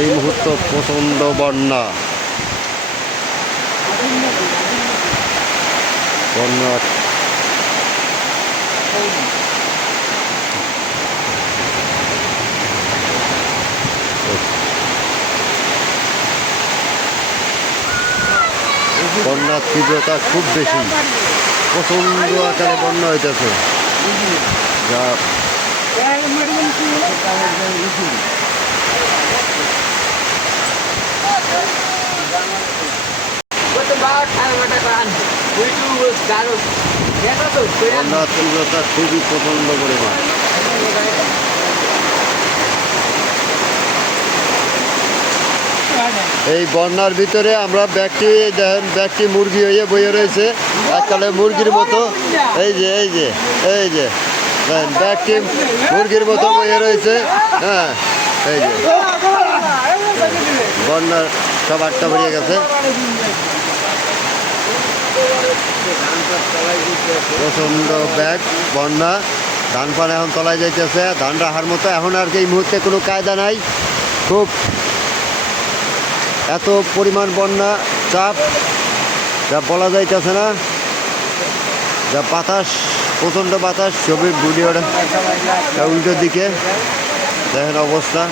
এই মুহূর্তে প্রচণ্ড বন্যা। বন্যা বন্যার তীব্রতা খুব বেশি, প্রচণ্ড আকারে বন্যা হইতেছে, যা বন্যার তীব্রতা খুবই প্রচণ্ড পরিমাণ। এই বন্যার ভিতরে আমরা ব্যাগটি মুরগি হয়ে বইয়ে রয়েছে, এককালে মুরগির মতো। এই যে ব্যাগটি মুরগির মতো বইয়ে রয়েছে। হ্যাঁ, এই যে বন্যার সব আটটা বেরিয়ে গেছে। প্রচণ্ড ব্যাগ বন্যা, ধান পান এখন তলায় যাইতেছে, ধান রাখার মতো এখন আর কি এই মুহূর্তে কোনো কায়দা নাই। খুব এত পরিমাণ বন্যা, চাপ যা বলা যাইতেছে না, যা বাতাস, প্রচণ্ড বাতাস। ছবি ভিডিওটা উল্টোর দিকে দেখেন অবস্থা।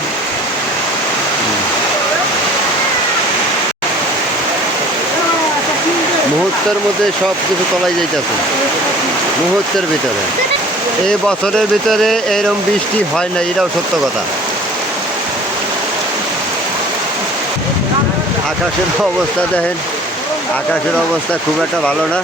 মুহূর্তের মধ্যে সব কিছু তলায় যাইতেছে, মুহূর্তের ভিতরে। এই বছরের ভিতরে এরকম বৃষ্টি হয় না, এটাও সত্য কথা। আকাশের অবস্থা দেখেন, আকাশের অবস্থা খুব একটা ভালো না।